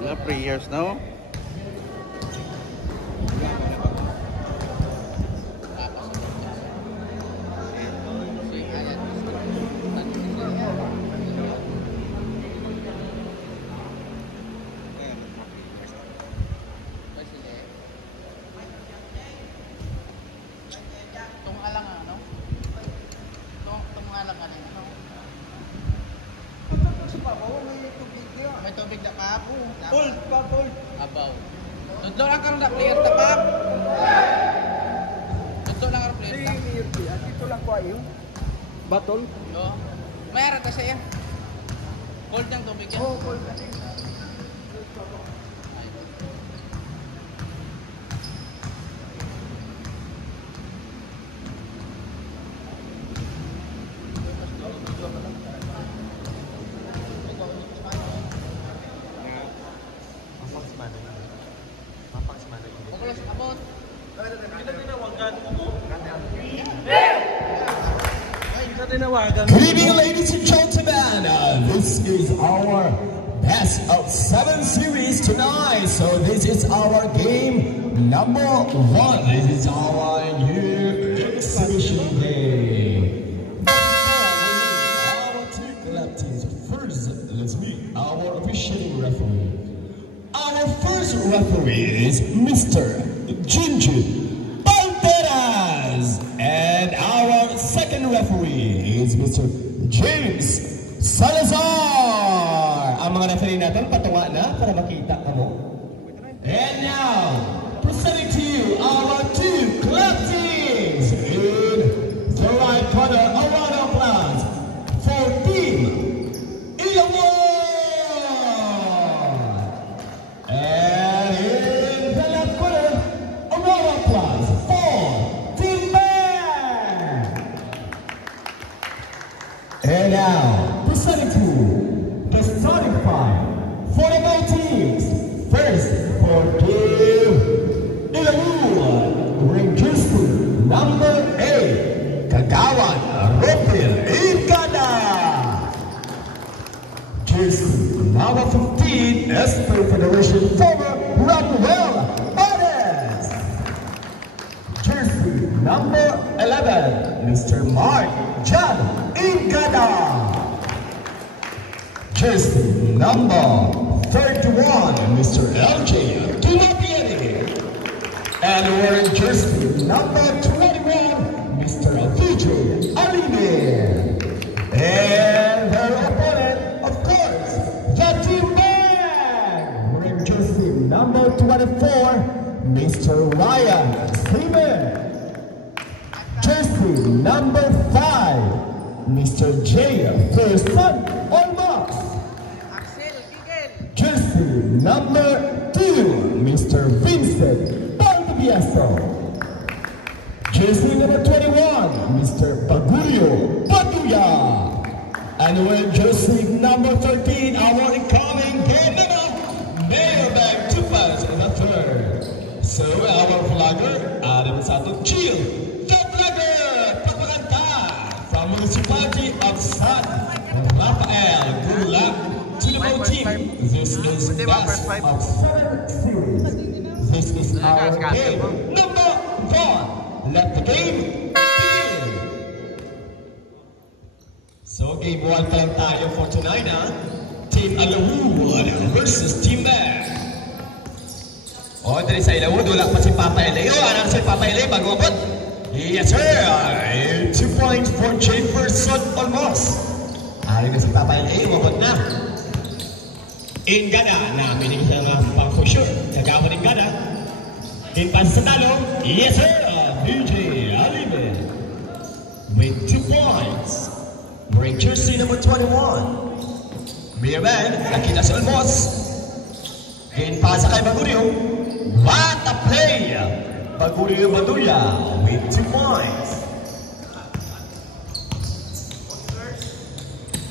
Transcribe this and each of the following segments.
Yeah, prayers now. May tubig na pa po. Full, full. Abaw. Tudlo lang karon na player ta pa. Tudlo lang karon player ta. Dito lang ko ayo. Batol. No. Mayroon ta siya. Cold yang tubig yan. Oh, cold kasi. Good evening, ladies and gentlemen. This is our best of 7 series tonight. So this is our game number 1. This is our new exhibition game. Our two club teams. First, let's meet our official referee. Our first referee is Mr. Jinju Balderas, and our second referee is Mr. James Salazar. Ang mga referee natin patunga na para makita ka mo. And now, presenting to you our two club teams. In the right corner, a round of applause for Team Ilomo. And in the left corner, a round of applause for Team Bang. And now, presenting to you the starting five for the both teams. First, for Team Ilomo, Rangers number 8, Kagawan Ropil Incada. Jersey number 15, Esper Federation former Ramuel Bares. Jersey number 11, Mr. Mark John Incada. Jersey number 31, Mr. LJ Tumapieri. And wearing jersey number 21, Mr. VJ Aline. And their opponent, of course, the Team Bang. Wearing jersey number 24, Mr. Ryan Seaman. Jersey number 5, Mr. J. Thurston Olmos. Jersey number 2, Mr. Vincent Valdivieso. Jersey number 21, Mr. Bagurio Baduya. And with jersey number 13, our incoming game leader, Mayor Bang Tupas in the third. So our flagger, Adam Sato Chill, the flagger, Papaganta, from Municipality of San Rafael, Gula, to the both team. This is best of 7 series. This is our game number 1. Let the game begin. So game 1 pa lang tayo for tonight, Team Alawood versus Team Bang. O, dali sa Alawood, wala pa si Papa Eleo. Ano si Papa Eleo bago abot? Yes sir, 2 points for Jefferson Olmos. Ari na si Papa Eleo, abot na. Ingada na minig sa pang for sure. Kagapon Ingada. In pass sa talo. Yes sir, VJ Alimen. With 2 points. Bring jersey number 21. Mirabel, nakita si Olmos. In pass kay Bagurio. What a play! Bagurio Baduya with 2 points.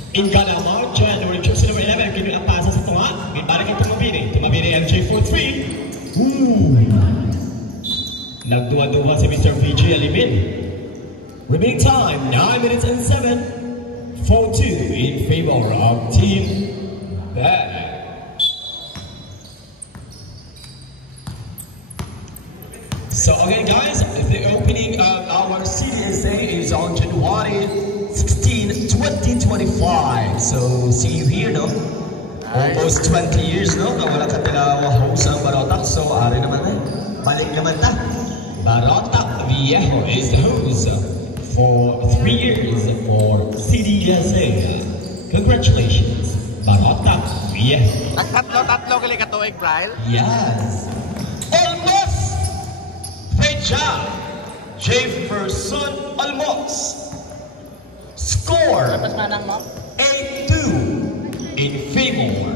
Ingada Mark, January jersey number 11, kini ang pasa sa tunga. Gibara kay Tumabini. Tumabini MJ for 3. Nagduwa-duwa si Mr. VJ Alimin. Remaining time, 9 minutes and 7. 4-2 in favor of Team Bang. So again guys, the opening of our CDSA is on January 16, 2025. So see you here, no? Almost 20 years, no? Nawala ka tila host ang Barotac. So ari naman na. Balik naman ta. Barotac Viejo is the host for 3 years for CDSA. Congratulations, Barotac Viejo. Tatlo gali ka tuig, Brian. Yes. Almost. Great job, Jefferson Almos. Score 8-2 in favor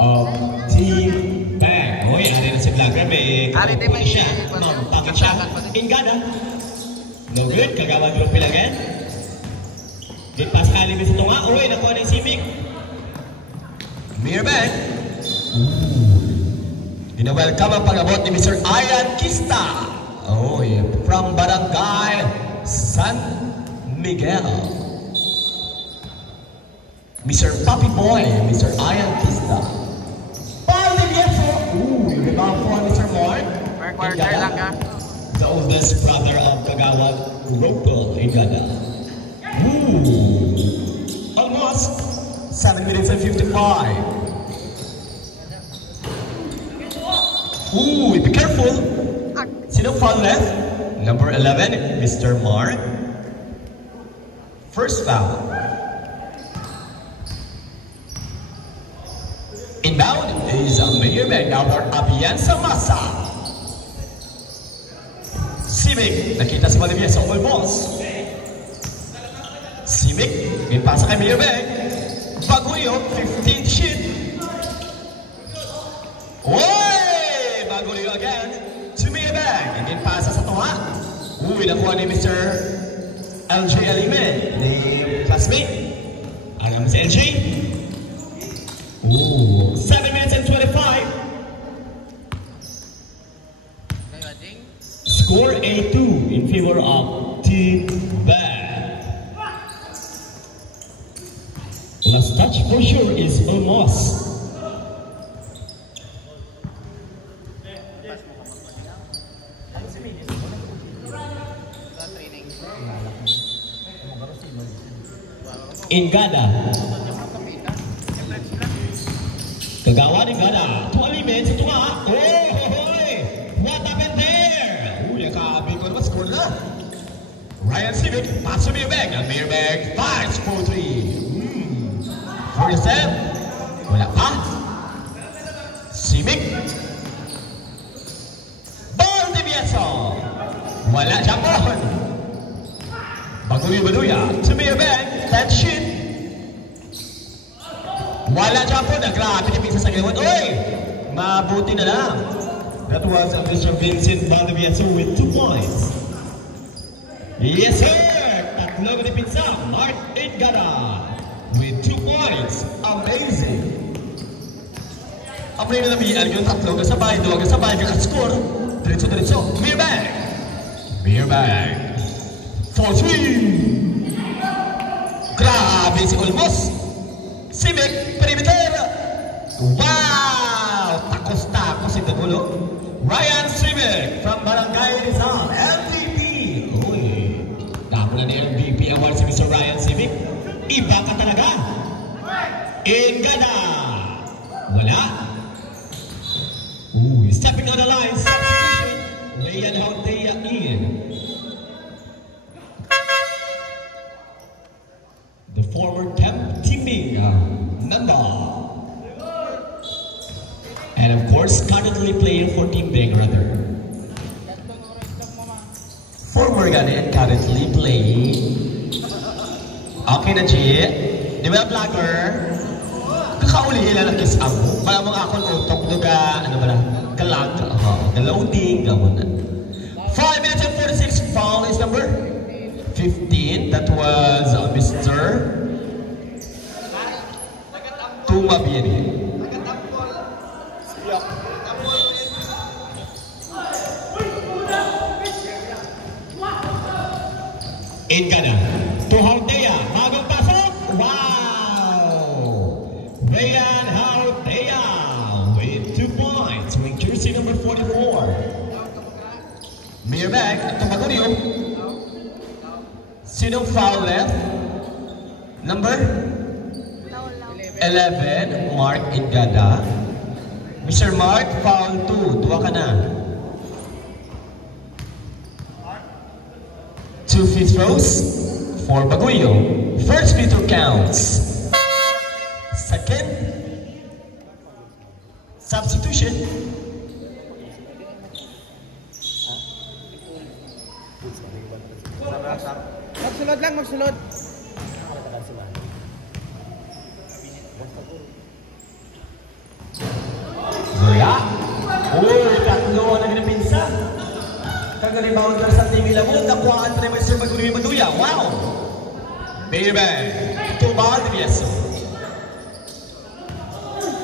of Team Bang. Oy, ano na si Vlogger? May kapag siya. No, takit siya. Ingada. No good. Kagawad group pilagan. Di pas kali sa tunga. Oy, nakuha na yung Simic. Mirabang. Ina-welcome ang pag-abot ni Mr. Ian Kista. Oh, yeah. From Barangay San Miguel. Mr. Papi Boy, Mr. Ian Kista. Paul de Viejo. Ooh, yung rebound for Mr. Mark. Quarter lang ka. The oldest brother of Kagawad, Ropel Ingada. Ooh. Almost 7 minutes and 55. Ooh, be careful. Sino foul left? Number 11, Mr. Mark. First foul. Inbound is Mayor Bang our Abiansa Masa. Simic, nakita si Malivieso, all balls. Simic, may pasa kay Mayor Bang. Baguyo, 15th shit. Oy! Baguyo again. To me a bag, and then pasa sa tuwa. Uy, nakuha ni Mr. LJ Alimen, ni classmate. Alam si LJ? Ooh, 7 minutes and 25. Score 8-2 in favor of Team Bag. Last touch for sure is almost. Ingada. Kagawad Ingada. To Alimen, sa tunga. Oh, hoy! What happened there? Ooh, nakabigod pa score na. Ryan Civic, pass to Mayorbag. Ang Mayorbag, 5-4-3. 47. Wala pa. Civic. Ball de Vieso. Wala Japon. Baduya to Mayorbag. That shit. Wala Japon. Grabe ni Pisa sa gawad. Oy! Mabuti na lang. That was Mr. Vincent Valdivieso with 2 points. Yes sir! Tatlo ni Pisa. Mark Ingada with 2 points. Amazing. Apray na nabihan yung tatlo kasabay. Duwag kasabay yung score. Diretso. Mayorbag. Mayorbag. 4-3. Grabe si Olmos. Civic, perimeter. Wow! Takos ito gulo. Ryan Civic from Barangay Rizal. MVP. Uy. Damo na ni MVP award si Mr. Ryan Civic. Iba ka talaga. Ingada. Wala. Ooh, stepping on the line. Substitution. Leyan Haldea in. The former teaming member. And of course, currently playing for Team Bang rather. Former ganyan, currently playing. Okay na, Chi. Di ba, vlogger? Kakauli lang kiss ako. Malamang akong utok duga, ano ba na? Kalag. Loading, gawin na. 5 minutes and 46, foul is number 15. That was Mr. Tumabieri. Ingada to Haldea. Bagong pasok. Wow! Rayan Haldea with 2 points. With jersey number 44. Mayor Bag at Tumagurio. Sinong foul left? Number 11, Mark Ingada. Mr. Mark, foul 2. Tuwa ka na. 2 free throws for Baguio. First free throw counts. Second, substitution. Magsulod lang, magsulod. Zoya. Uy, tatlo na ginapinsa. Kagalibawan ka sa TV Lamon. Nakuhaan na naman Sir Baguio Maduya. Wow! Baby, Tubal de Vieso.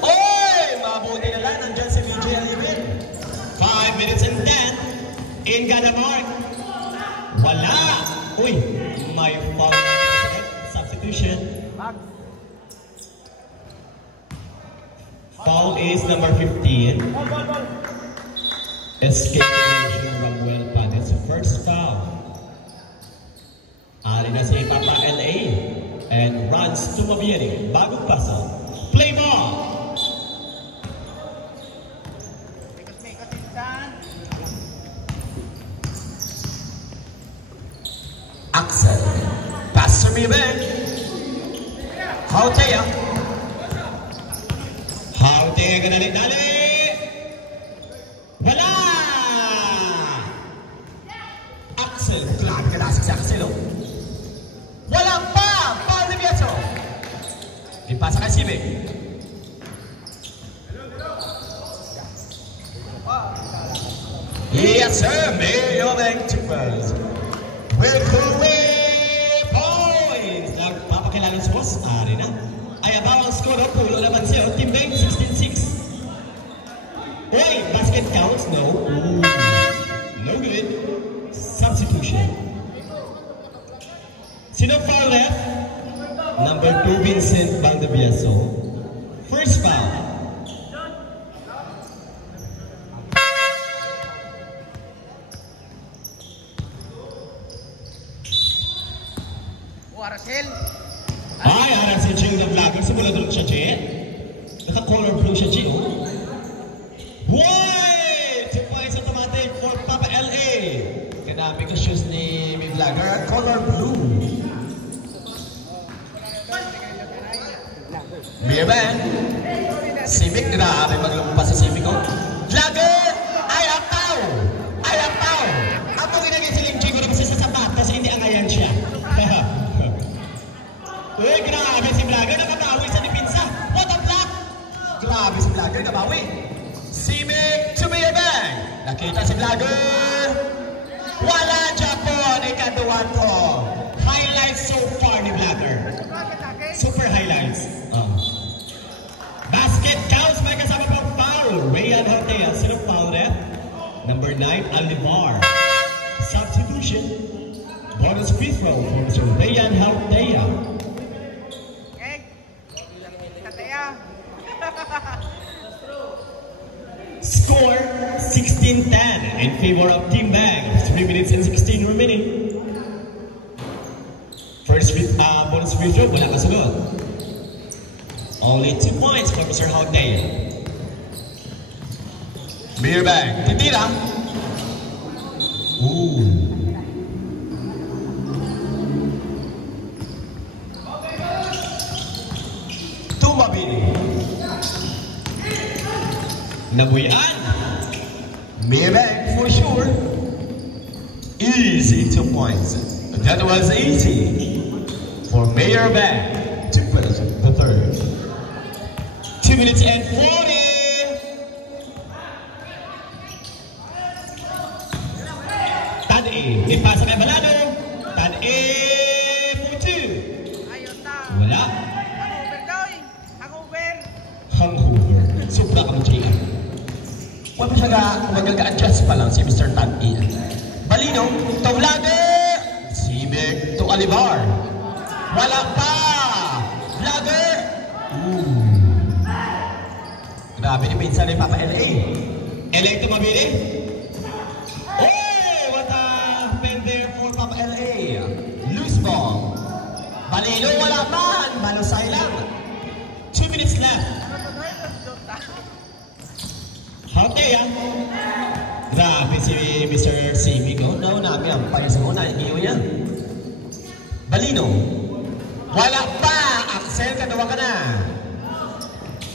Oy! Mabuti na lang. Nandyan si VJ Alibin. 5 minutes and 10. In Gada Mark. Wala! Uy! May foul. Substitution. Foul is number 15. Escape from well Panes. First foul. Ari na si Papa LA and runs to Mabieri. Bagong paso. Play ball. Axel. Pass to me back. Hautea. Hautea ka dali. Wala! Axel. Klabe ka lasik si Axel. Wala pa! Paul de Vieso. Ipasa kay Sibig. Yes sir, Mayor Bank Tippers. With 3 points. Nagpapakilala sa boss. Ari na. Ay abaw ang score. Pulo naman siya. Team Bank 16-6. Oy, basket counts? No. Ooh. No good. Substitution. Sino foul left? Number 2, Vincent Valdevieso. First foul. Aracel. Ay, Aracel Ching na vlogger. Simula doon siya, Che. Naka-color blue siya, Che. Boy! 2 points automatic for Papa LA. Kadami ka shoes ni may vlogger. Color blue. Mayor Band. Simic, grabe maglumpas si Simic. Vlogger! Ay, apaw! Ay, apaw! Ako ginagin siling Chico na kasi sa sapat kasi hindi angayan siya. Uy, grabe si vlogger. Nakabawi sa dipinsa. What a block! Grabe si vlogger. Nabawi. Simic to Mayor Band. Nakita si vlogger. Wala Japon. Ikaduan ko. Highlights so far ni vlogger. Super highlights. Basket counts. May kasama pang foul. Rayan Hortea. Sino foul rep? Number 9, Alivar. Substitution. Bonus free throw for Mr. Rayan Hortea. Score 16-10 in favor of Team Bag. 3 minutes and 16 remaining. First bonus free throw, wala kasunod. Only 2 points for Mr. Hortea. Mayor Bag, titira. Ooh. Tumabili. Nabuyan. Mayor Bag for sure. Easy 2 points. That was easy for Mayor Bag to put the third. 2 minutes and 40. Tan-E. May pasa kay Balado. Tan-E for 2. Wala. Hangover. Sobra ka mo, J.R. Huwag siya mag-adjust pa lang si Mr. Tan-E. Balino, Tawlade! Simic to Alivar. Wala pa! Vlogger! Grabe ni pinsan ni Papa LA. LA tumabili. Oh! Hautea. Grabe si Mr. Simico. Naunami ang payo sa una. Iyo niya. Balino. Wala pa. Axel, kanawa ka na.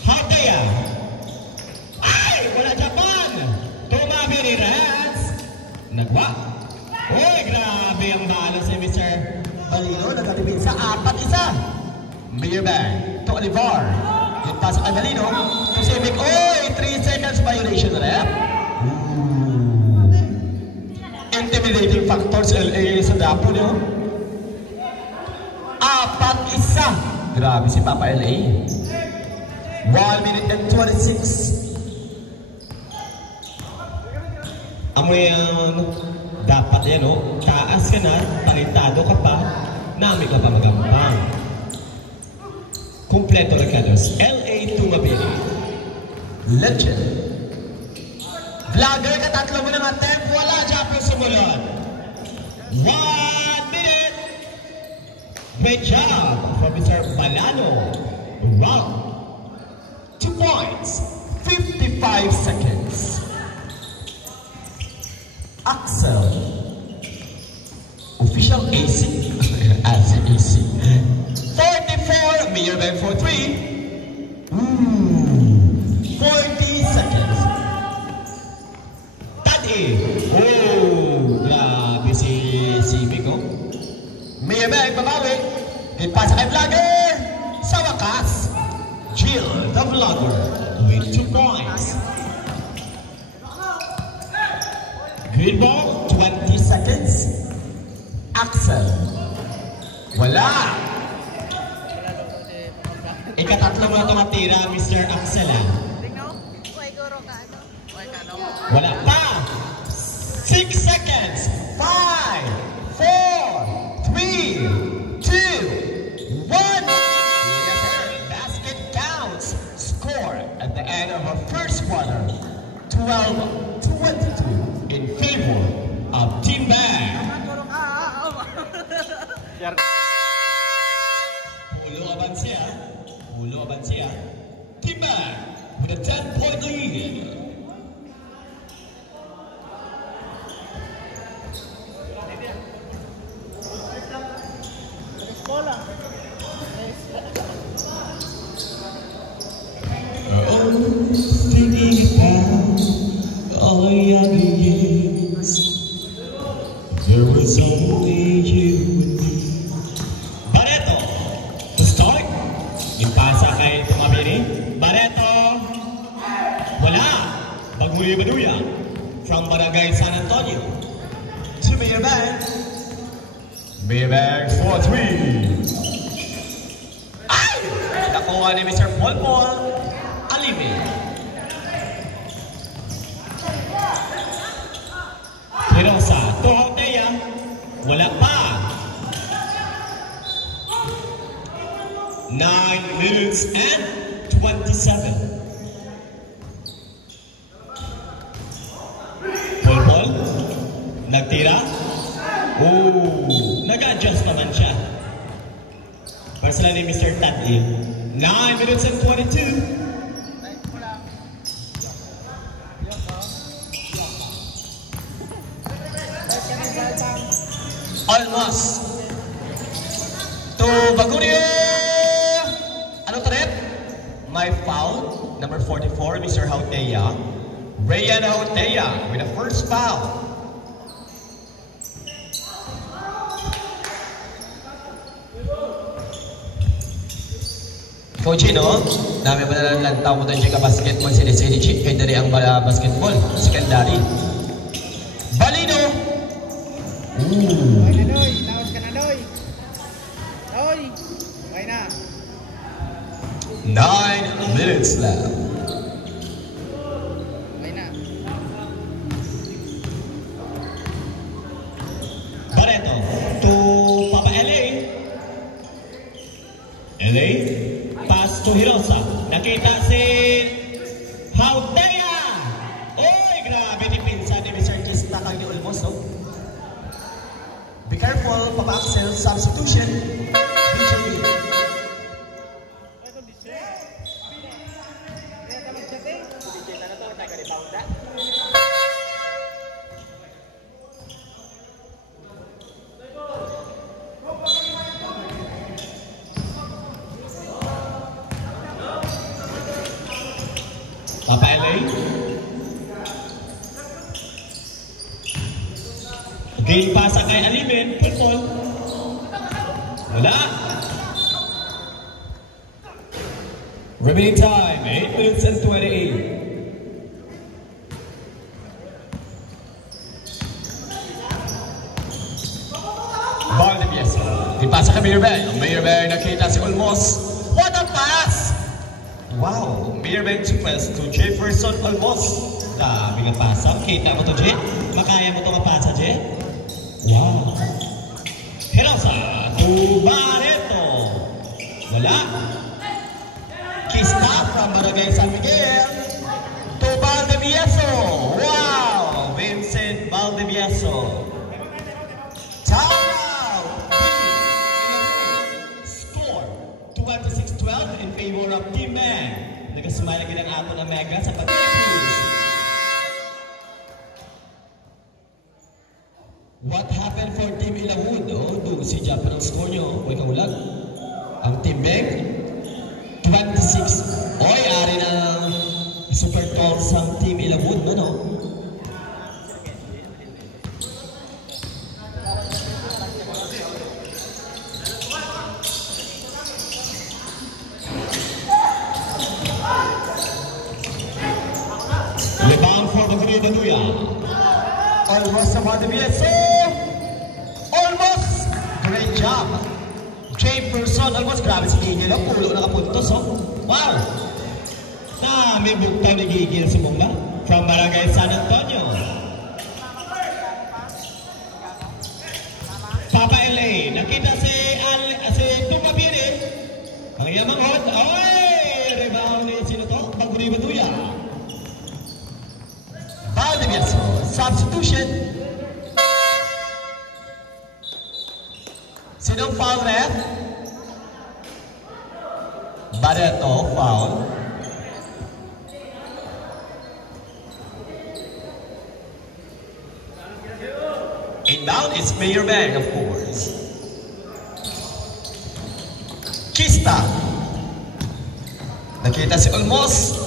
Hautea. Ay! Wala Japan. Tumabi ni Reds. Nagwa. Uy, grabe ang bala si Mr. Balino. Nagkatipid sa 4-1. Mayerbag to Olivar. Yung pasok kay Balino. To Simic. Uy! 3 seconds violation rep. Intimidating factors LA sa dapo niyo. 4-1. Grabe si Papa LA. 1 minute and 26. Amoy dapat yan o. Taas ka na, talentado ka pa, nami ka pa magampang. Kompleto recados. LA Tumabili. Legend. Vlogger, katatlo mo ng attempt. Wala dyan po sumunod. 1 minute. Great job from Mr. Balano. Round. 2 points. 55 seconds. Axel. Official AC. As AC. 44. Mayerbag for 3. 40 seconds. Oh, grabe si Simico. Mayerbag, babawi. Ipasa kay Vlogger. Sa wakas, Jill, the Vlogger, with 2 points. Green ball, 20 seconds. Axel. Wala. Ikatatlo mo na tumatira, Mr. Axel. Wala pa. 6 seconds. 5, 4, 3, 2, 1. Basket counts. Score at the end of our first quarter. 12-22 in favor of Team Bang. Pulo Abansia. Team Bang with a 10-point lead. Thinking about all the younger years, there was only you and me. Barreto, to start. Yung pasa kay Tumabiri. Barreto. Wala. Baguya-Baduya. From Barangay San Antonio. To Mayerbag. Mayerbag 4-3. Ay! Nakuha ni Mr. Paul Alime. Hirosa to Hautea. Wala pa. 9 minutes and 27. Paul nagtira. Nag-adjust naman siya. Para sila ni Mr. Tati. 9 minutes and 22. Almost. To Bagurio. Ano trip? My foul. Number 44, Mr. Hautea. Rayan Hautea with the first foul. Coach, no? Dami pa na lang tao mo doon siya basketball. Sini-sini chip. Kaya dari ang basketball. Secondary. Balino. Noy, naos ka na, Noy. Noy, okay na. 9 minutes left. Okay na. Barreto to Papa LA. LA. Pass to Hirosa. Nakita si Hautea. Oy, grabe ni pinsa ni Mr. Kista kag ni Olmos, no? Be careful, Papa Axel, substitution. DJ. Kaya ka mag-chat eh. LA. Gain pasa kay Alimin. Football. Wala. Remaining time, 8 minutes and 28. Valdivieso. Di pasa kay Mirabel. Mirabel nakita si Olmos. What a pass! Wow, Mirabel to pass to Jefferson Olmos. Dami nga pasa. Kita mo to, Je? Makaya mo to nga pasa, Je? Wow. Hirosa to Barreto. Wala. Kista from Barangay San Miguel to Valdivieso. Wow, Vincent Valdivieso. Score 26-12 in favor of Team Man. Nagasumayan ng ato ng Mega sa pag-please. What happened for Team Ilawud? Oh, doon si Japan ang score nyo. Huwag kaulag. Ang Team Meg 26. Oy, ari ng super tall sa Team Ilawud, no? Rebound for Baduya. Almost sa Valdivieso. Almost. Great job. Jefferson. Almost grabe si Gigil. Pulo nakapuntos. Oh. Wow. May buktaw ni Gigil si Mungla. From Barangay San Antonio. Papa LA. Nakita si Tupapiri. Ang yamang hot. Oy! Rebound ni sino to? Baduya. Valdivieso. Substitution. Sinong foul ref? Barreto foul. Inbound is Mayor Bang, of course. Kista. Nakita si Olmos.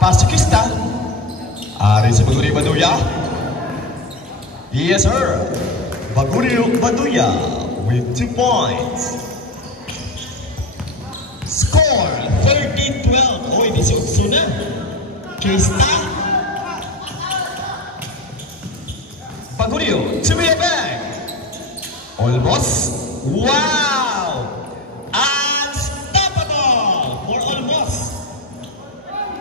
Pass to Kista. Ari si Baduya. Yes, sir. Baduya with 2 points. Score 13-12. Oy, 18 na. Kista. Bagurio to be back. Olmos. Wow. Unstoppable for Olmos.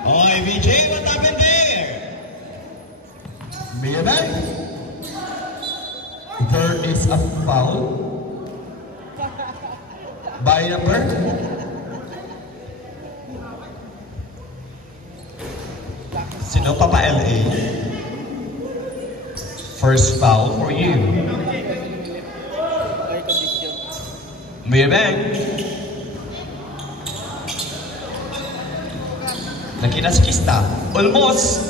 Oy, VJ, what happened there? Mirabel. There is a foul by number sino Papa LA. First foul for you. Mirabel. Nakita si Kista. Olmos.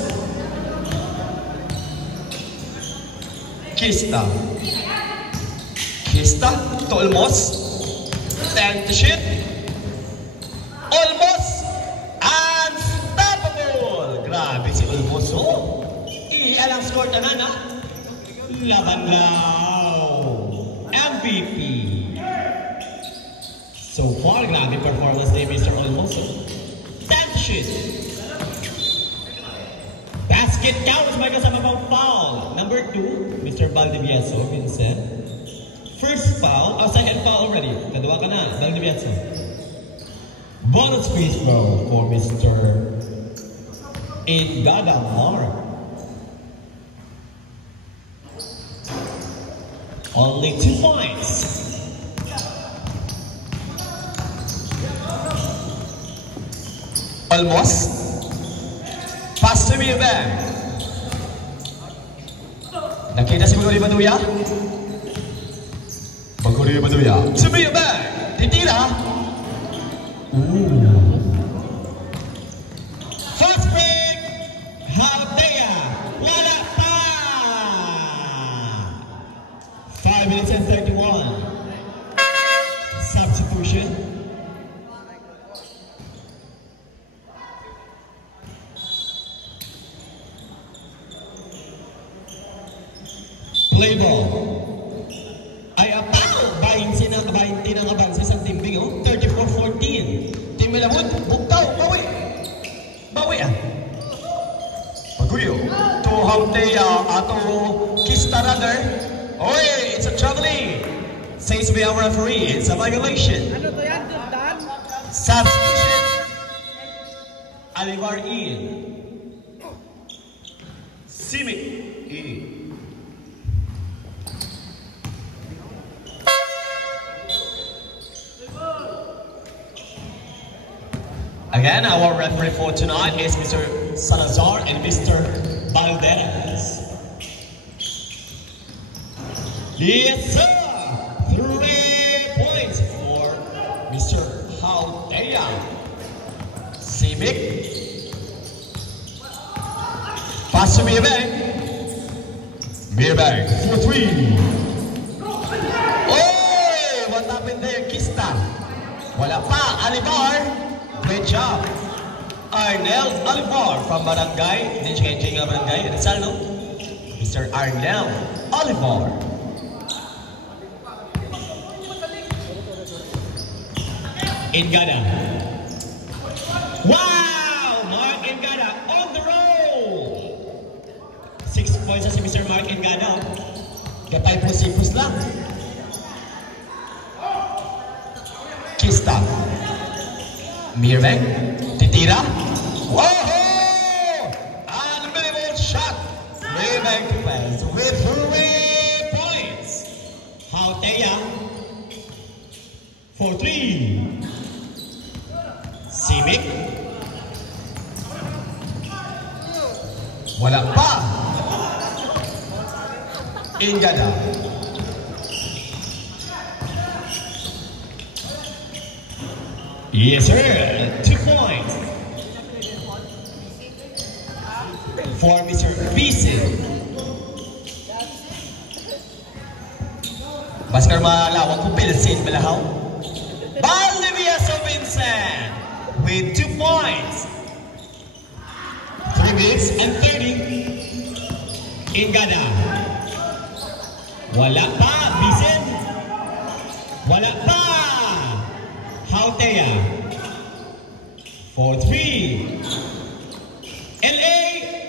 Kista. Kista to Olmos. Stand to shoot. Olmos. Unstoppable. Grabe si Olmos. Oh. Alang score tanan ha. Laban lao. MVP. So far, grabe performance ni Mr. Olmos. Stand to shoot. Basket counts may kasama pang foul. Number 2, Mr. Valdivieso, Vincent. First foul, second foul already. Kadua ka na, Valdivieso. Bonus free throw for Mr. Ingada Mark. Only 2 points. Almost. Pass to me back. Nakita si Baduya. Baduya. To me back. Titira. Ooh. Fast break. Haldea. Wala pa. 5 minutes and 31. Substitution. Play ball. Ay apaw, 20 ng abansa sa timbing, oh. 34-14. Team Milamud, buktaw, bawi. Bawi ah. Paguyo. To Hamteya ato Kista rather. Oy, it's a traveling. Says by our referee, it's a violation. Ano to yan? Dan? Substitution. Alivar in. Simic in. Again, our referee for tonight is Mr. Salazar and Mr. Valdez. Yes, sir. 3 points for Mr. Hauteya. Simic. Pass to Mirbag. Mirbag for 3. Oh, what happened there, Kista? Wala pa, Alivar. Great job. Arnel Alivar from Barangay. Hindi siya kaya Barangay. Rizal, no? Mr. Arnel Alivar. Ingada. Wow! Mark Ingada on the roll! 6 points na si Mr. Mark Ingada. Gatay po sipos lang. Kista. Mirveng. Titira. Whoa! Unbelievable shot. Mirveng defense with 3 points. Hauteya for 3. Simic. Wala pa. Ingada. Yes, sir. 2 points for Mr. Vincent. Baskar malawag ko Pilsin Balahaw. Valdivieso Vincent with 2 points. 3 minutes and 30. Ingada. Wala pa, Vincent. Wala pa. Hauteya for 3. LA,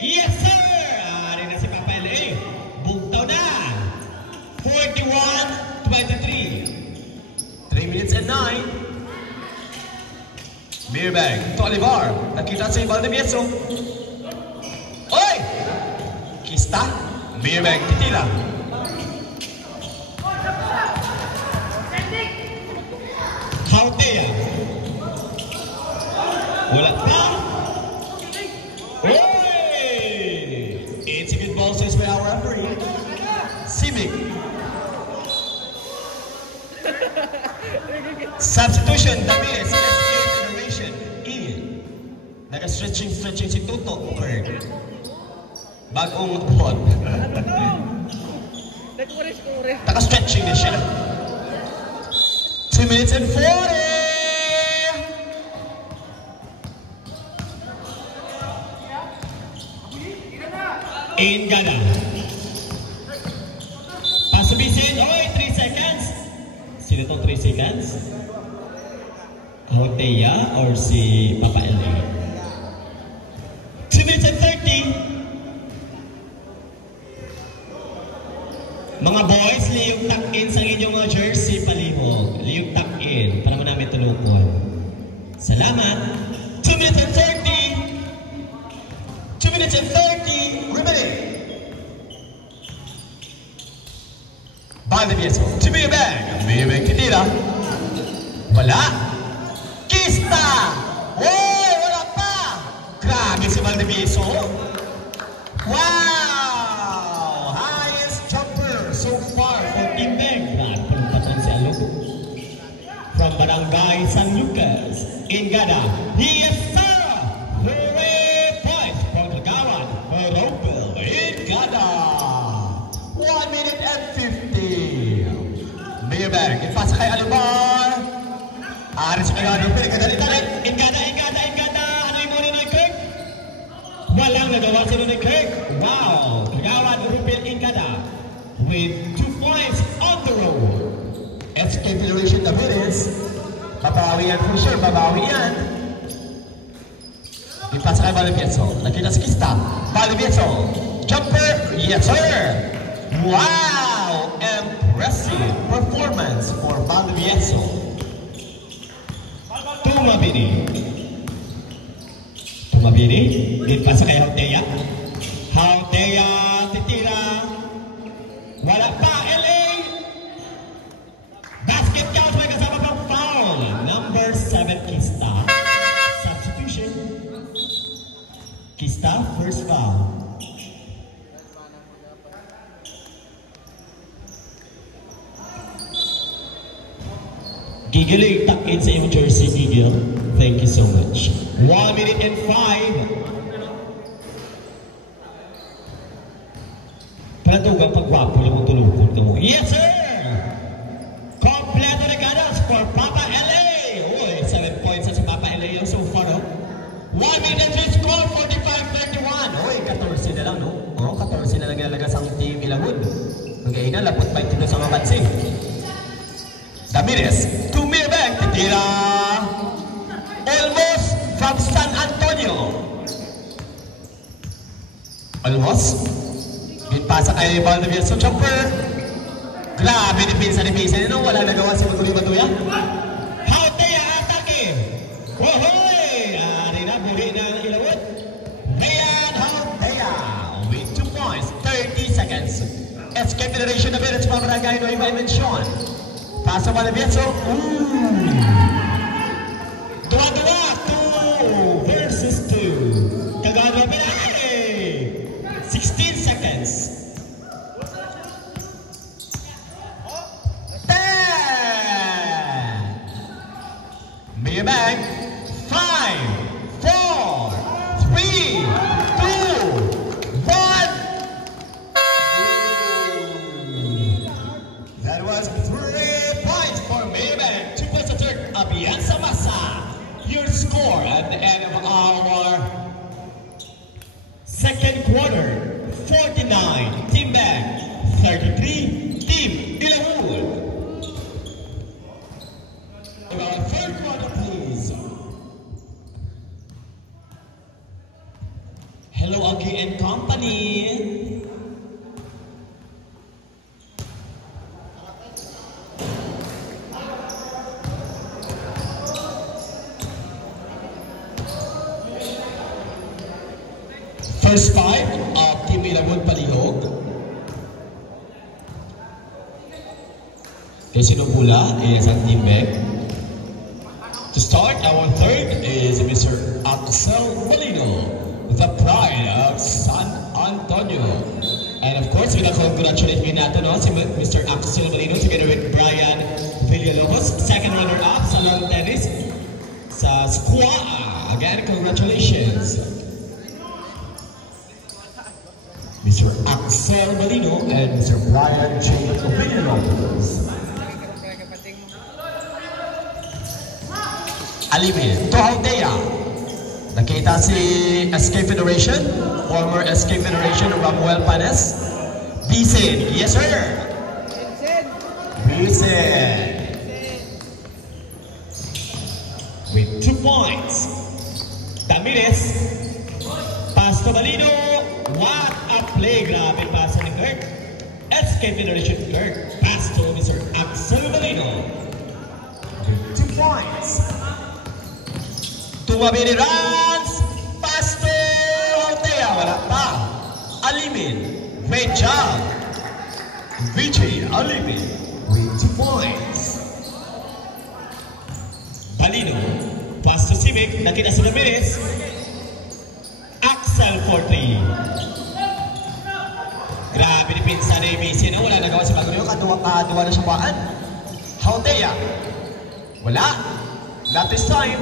yes sir. Ari na si Papa LA. Bugtaw na. 41-23. 3 minutes and 9. Mirbag to Alivar. Nakita si Valdivieso. Oy! Kista. Mirbag titila. Hauteya. Wala pa. Oy! It's a good ball says by our referee. Simic. Substitution, Davis. Generation. In. Nag-stretching si Tuto. Bagong pod. Ano to? Nag-ures. Naka-stretching din siya. 2 minutes and 40. Ingada. Pass to Vincent. Oy, 3 seconds. Sino to 3 seconds? Hauteya or si Papa LA? 2 minutes and 30. Mga boys, liyog tuck-in sa inyong mga jersey palihog. Liyog tuck-in para mo namin tulungan. Salamat. 2 minutes and 30. 2 minutes and 30. Remaining. Valdivieso. To be a bag. Mirbag titira. Wala. Kista. Oy, wala pa. Grabe si Valdivieso. Wow. So far for Team Bengran, penumpatan si Alok from Barangay San Lucas, Ingada. Yes sir! 3 points for Kagawan, Robel, Ingada. 1 minute and 50. Mirbag, ipasa kay Alivar. Aris Ingada, pinagkadali-talit. Ingada. Ano yung muna ni Kirk? Walang nagawa si Nunay Kirk. Wow! Kagawan, Robel, Ingada. with 2 points on the road. SK Federation Davides. Babawi yan for sure, babawi yan. Ipasa kay Valdivieso. Nakita si Kista. Valdivieso. Jumper. Yes, sir. Wow! Impressive performance for Valdivieso. Tumabini. Ipasa kay Hautea. Hautea. Titira. Wala pa. LA. Basket count. May kasama pang foul. Number 7, Kista. Substitution. Kista, first foul. Giggling, tuck in sa iyong jersey, Giggle. Thank you so much. 1 minute and 5. Palatugang pagwapo lang ang tulukon ka mo. Yes, sir! Kompleto regalas for Papa LA. Uy, 7 points sa Papa LA so far, no? 1 minute and 3 score, 45-31. Uy, 14 na lang, no? Oo, 14 na lang nalagas ang team Ilawod. Magayin na, lapot 22 sa mabansing. Ramirez, to Mirbeck, titira. Olmos from San Antonio. Olmos. Pinpasa kay Valdivieso, jumper. Grabe ni Pinsa ni Pinsa. Wala nagawa si Maguli-Batuya. Hautea, atake. Wohoy! Ari na, buli na Ilawod. Rayan Hautea with 2 points, 30 seconds. SK Federation na minutes from Barangay Nueva Invention. Paso Valdivieso. Dua-dua. 2 versus 2. Kagagawa Pinay. 16 seconds. 10. Maybank. 5, 4, 3, 2, 1. That was 3 points for Maybank. 2 points to third. Abiansa Masa. Your score at the end of our second quarter. 49, Team Bank. 33, Team Ilawod. Our third quarter, please. Hello, Agi and Company. First 5 of Team Ilawod Palihog. Kay Sinubula is ang Team Bank. To start, our third is Mr. Axel Molino, the pride of San Antonio. And of course, we congratulate natin si Mr. Axel Molino together with Brian Villalobos, second runner-up sa long tennis sa squad. Again, congratulations. Mr. Axel Molino and Mr. Brian J. Villalobos. Alimin, to Hautea. Nakita si SK Federation, former SK Federation, Ramuel Panes. Bisen, yes sir. Bisen. With 2 points. Ramirez. Pass to Molino. What a play. Grabe pasa ni Kurt. SK Federation Kurt. Pass to Mr. Axel Molino. With 2 points. Tumabini runs. Pass to Hautea. Wala pa. Alimin. Great job. Vijay Alimin with 2 points. Palino. Pass to Civic. Nakita si Ramirez. Axel for 3. Grabe ni Pinsa na ABC na wala nagawa sa Bagulyo. Kaduwa na siya paan. Hautea. Wala. Not this time.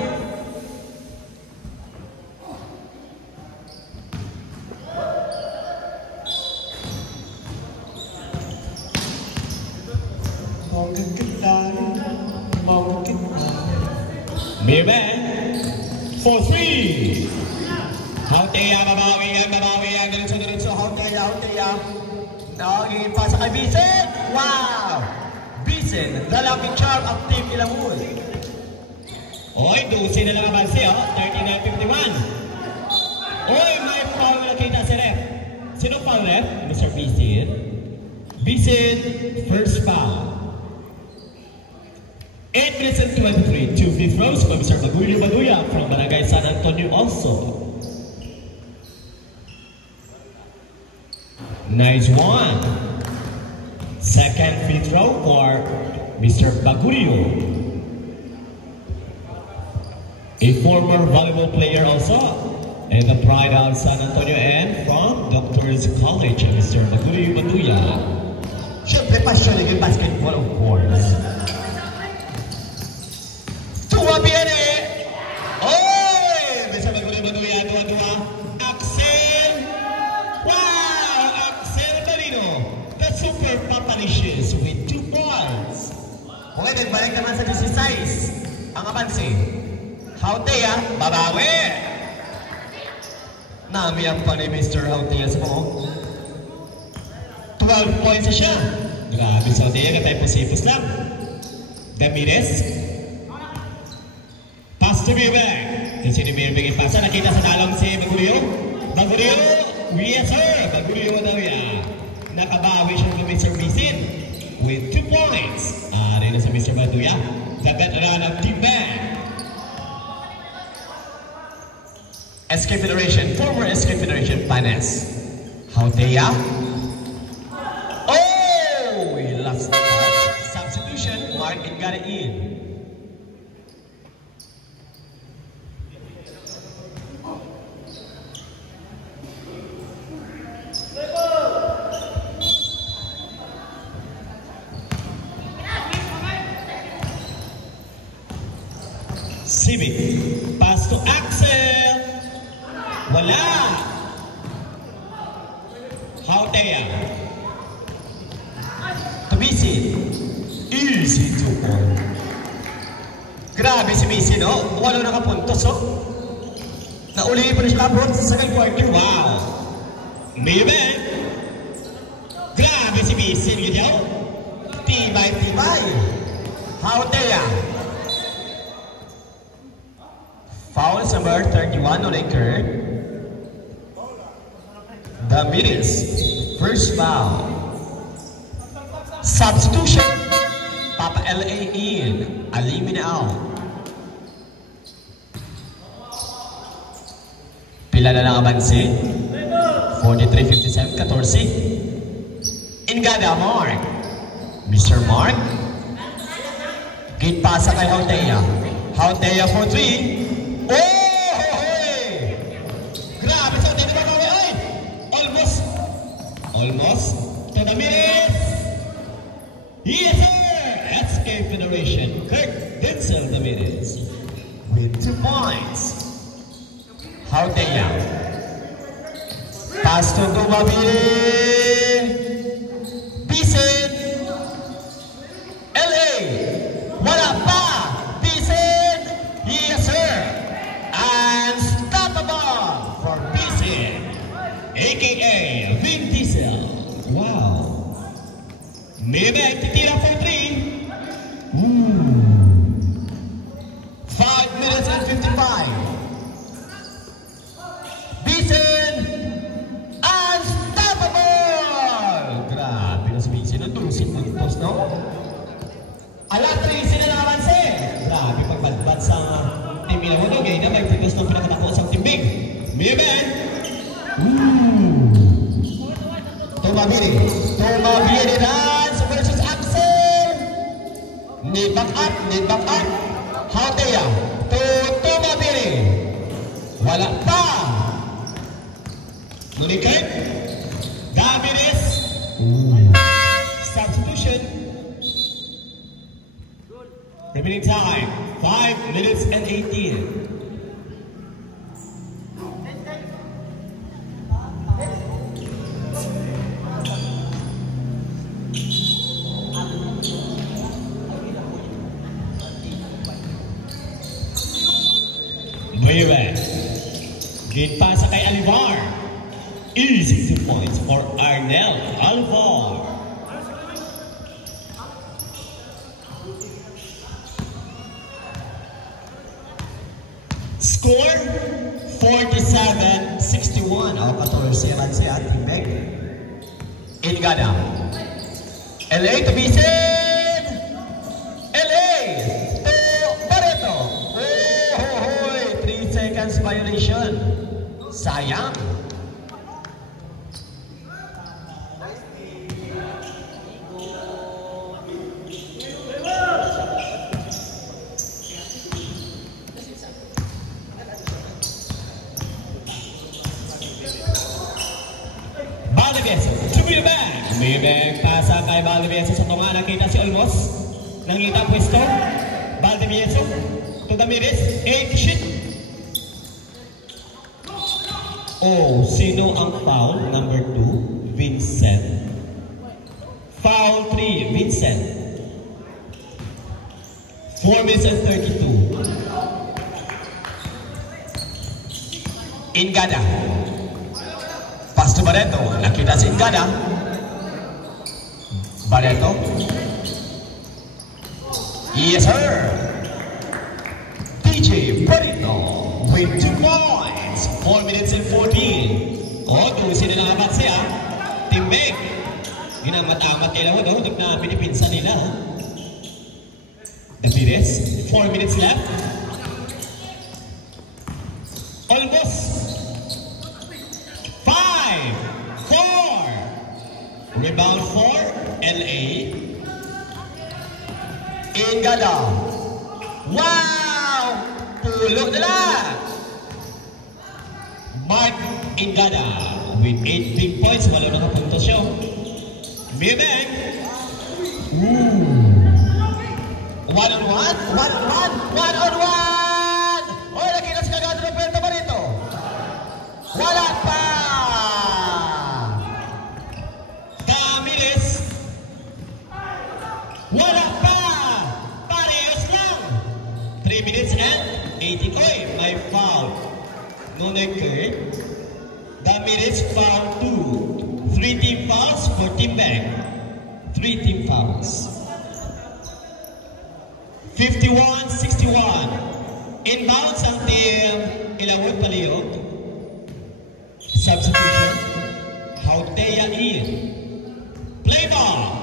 Mirman for 3. Hautea, babawi yan. Diretso. Hautea. Nagiging pasa kay Bisen. Wow! Bisen, the lucky charm of Team Ilamun. Oy, 12 na lang abansi, oh. 39-51. Oy, may foul na nakita si Ref. Sino foul, Ref? Mr. Bisen. Bisen, first foul. 8 minutes and 23. 2 free throws by Mr. Baduya from Barangay San Antonio also. Nice one. Second free throw for Mr. Bagurio. A former volleyball player also. And the pride of San Antonio and from Doctors College, Mr. Baduya. Siyempre passionate yung basketball, of course. Tuwabiane! Oy! Mr. Baduya, dua-dua. Axel! Wow! Axel Marino, the super papanishes with 2 points. Okay, nagbalik naman sa 16. Ang abansi. Hautea, babawi! Namiyak pa ni Mr. Hautea sa mo. 12 points na siya. Grabe sa Hautea, katay pasipos lang. Damirez. Pass to Mirbeck. Kasi ni Mirbeck ipasa, nakita sa dalong si Bagurio. Bagurio! Yes sir! Bagurio daw yan. Nakabawi siya ng Mr. Bisen with 2 points. Rin na sa Mr. Baduya, the veteran of Team Band. SK Federation, former SK Federation finance. Hautea. Oh! Last substitution, Mark and got it in. Civic. Pass to Axel. Wala. Hautea. To Bisin. Easy to ball. Grabe si Bisin, oh. Wala nakapuntos, oh. Naulihin pa na siya abroad sa second quarter. Wow. Maybe. Grabe si Bisin, yun yaw. Tibay. Hautea. Foul number 31 on occurred. The minutes. First foul. Substitution. Papa LA in. Alimina out. Pila na lang abansi. 43-57, 14. Ingada Mark. Mr. Mark. Gate pasa kay Hautea. Hautea for 3. Oh! Hey! Grabe sa hindi ba kawin? Ay! Almost. To the minutes. Yes, sir! SK Federation. Kirk Denzel the minutes. With 2 points. Hautea. Pass to Dumabiri. Bisen. LA. Wala pa. Bisen. Yes, sir. Unstoppable for Bisen, aka Vin Diesel. Wow. Maybe titira for 3. 5 minutes and 55. Bisen, unstoppable. Grabe na si Bisen. Ang tusin mo yung post, no? Alat 3 sila na avanse. Grabe pagbadbad sa Team Ilamun, gaya na may fitness ng pinakatakot sa Team Big. Mayben! Tumabiri dance versus Axel! Need back up. Hautea to Tumabiri. Wala pa! Nunikay. Davides. Substitution. Remaining time, 5 minutes and 18. Maybe. Gate pasa kay Alivar. Easy 2 points for Arnel Alvar. si Avance at Team Meg. Ingada. LA to Vincent. LA to Barreto. Oh, 3 seconds violation. Sayang. Valdivieso to Mirabag. Mirabag pasa kay Valdivieso sa tunga. Nakita si Olmos. Nangita ang pwesto. Valdivieso to Damiris. 8 shit. Oh, sino ang foul? Number 2, Vincent. Foul 3, Vincent. 4 minutes and 32. Ingada. Pass to Barreto. Nakita si Ingada. Barreto. Yes, sir. DJ Barreto with 2 points. 4 minutes and 14. Oh, tusin na lang siya. Team Meg. Yun ang matamat nila mo, no? Na pinipinsa nila. Damiris. 4 minutes left. Almost. 5, 4. Rebound 4. LA. Ingada. Wow! Tulog na lang. Mark Ingada with 8 big points. Wala nakapunto siya. Mirabag. One-on-one. Oh, nakita si Kagado ng Puerto Barreto. Wala pa. Damiris. Wala pa. Parehas lang. 3 minutes and 18. Oy, may foul. No occurred. Damiris foul 2. 3 team fouls for Team Meg. 3 team fouls. 51-61. Inbounds ang team Ilawod Paliog. Substitution. Hautea Ian. Play ball.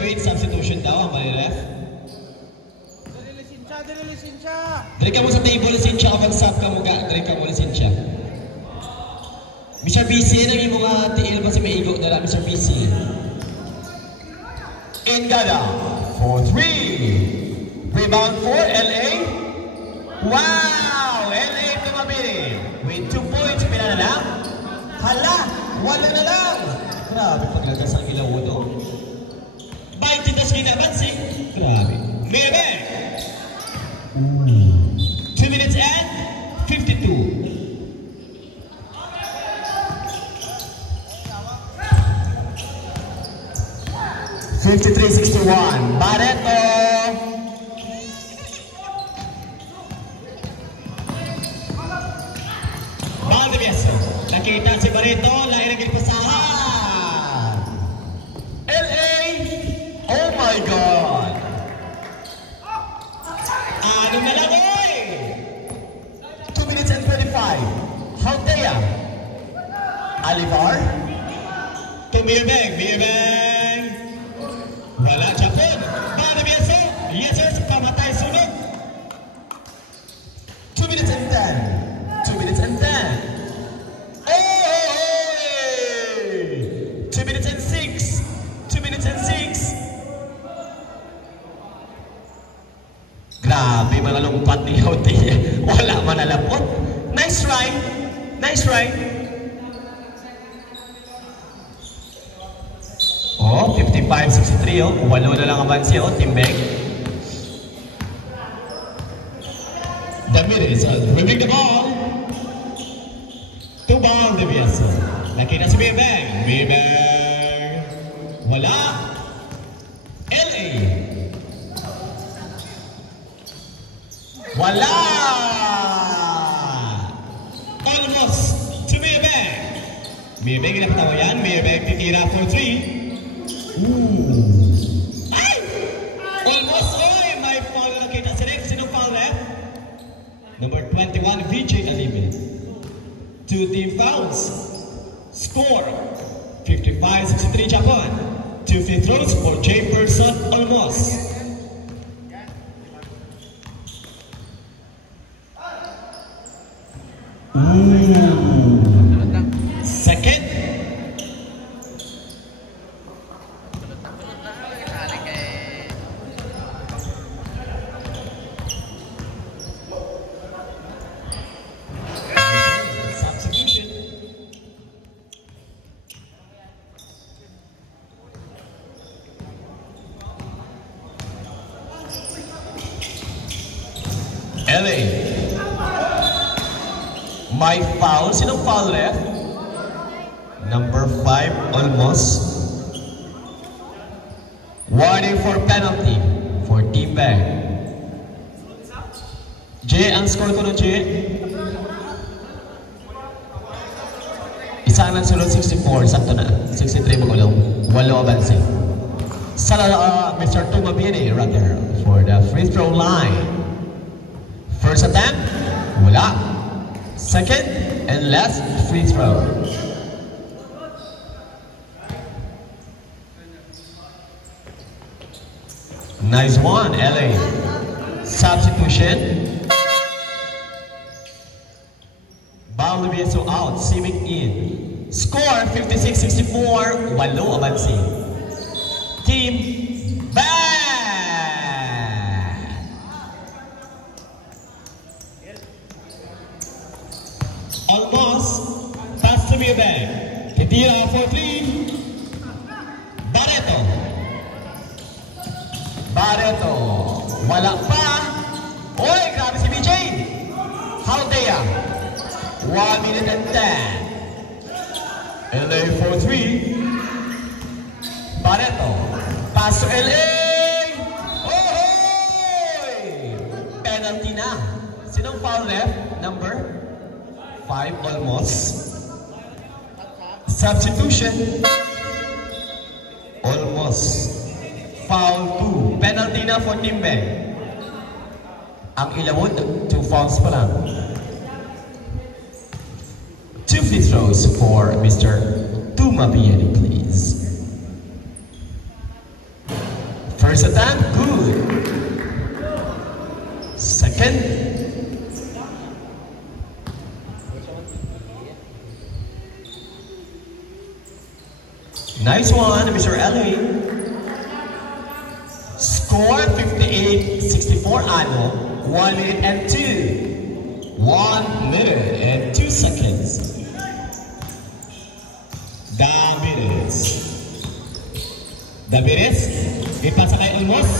Wait. Substitution daw ang mali ref. Dirilisin siya. Dari ka mo sa table, Cynthia, kapag sub ka mo ga. Dari ka mo, Cynthia. Mr. BC, naging mga tiil pa si Maigo na Mr. BC. Ingada, 4-3. Rebound 4, LA. Wow! LA tumabili. With 2 points, pila na lang. Hala, wala na lang. Grabe, paglagas ang Ilawod, oh. 20 tas ginabansi. Grabe. Mirabag. 2 minutes and 52. $53-61. Barreto. Valdivieso. Nakita si Barreto. Lairagil pasahan. LA. Oh my God. Ano na lang, oy? 2 minutes and 35. Hautea. Alivar. To Mirabag. Wala Japon. Valdivieso. Yes, sir. Pamatay sunod. 2 minutes and 10. 2 minutes and 10. Hey! 2 minutes and 6. 2 minutes and 6. Grabe, mga lumpat ni Hautea. Wala man nalapot. Nice try. Oh, 55-63, oh. Walo na lang ang bansi, oh. Team Meg. Damiris dribbling the ball. To Valdivieso. Nakita si Mirabag. Wala. LA. Wala. Almost to Mirabag. Mirabag napatawa yan. Mirabag titira for 3. Ay! Almost, oy! May foul na nakita si Rex. Sinong foul left? Number 21, VJ Alime. 2 team fouls. Score 55-63 Japan. 2 free throws for Jayperson Olmos. Second. Substitution. LA. My foul. Sinong foul, ref? Number 5, almost. Warning for penalty for team bag. Jay, ang score ko nun, Jay? Isa na sunod 64, sakto na. 63 magulong. 8 abanse. Mr. Tumabini, rather, for the free throw line. First attempt, wala. Second and last free throw. Nice one, LA. Substitution. Balvieso out, Simic in. Score 56-64, 8 abansi. Team bad. Almost. Pass to me back. Titira for 3. Barreto. Wala pa. Oy, grabe si BJ. Haldea. 1 minute and 10. LA for 3. Barreto. Pass to LA. Oy! Penalty na. Sinong foul left? Number 5 almost. Substitution. Almost. Foul 2. Penalty na for Team Bang. Ang Ilawod, 2 fouls pa lang. 2 free throws for Mr. Tumabiani, please. First attempt, good. Second. Nice one, Mr. LA. Score 58-64 Ano. 1 minute and 2. 1 minute and 2 seconds. Davides. Ipasa kay Olmos.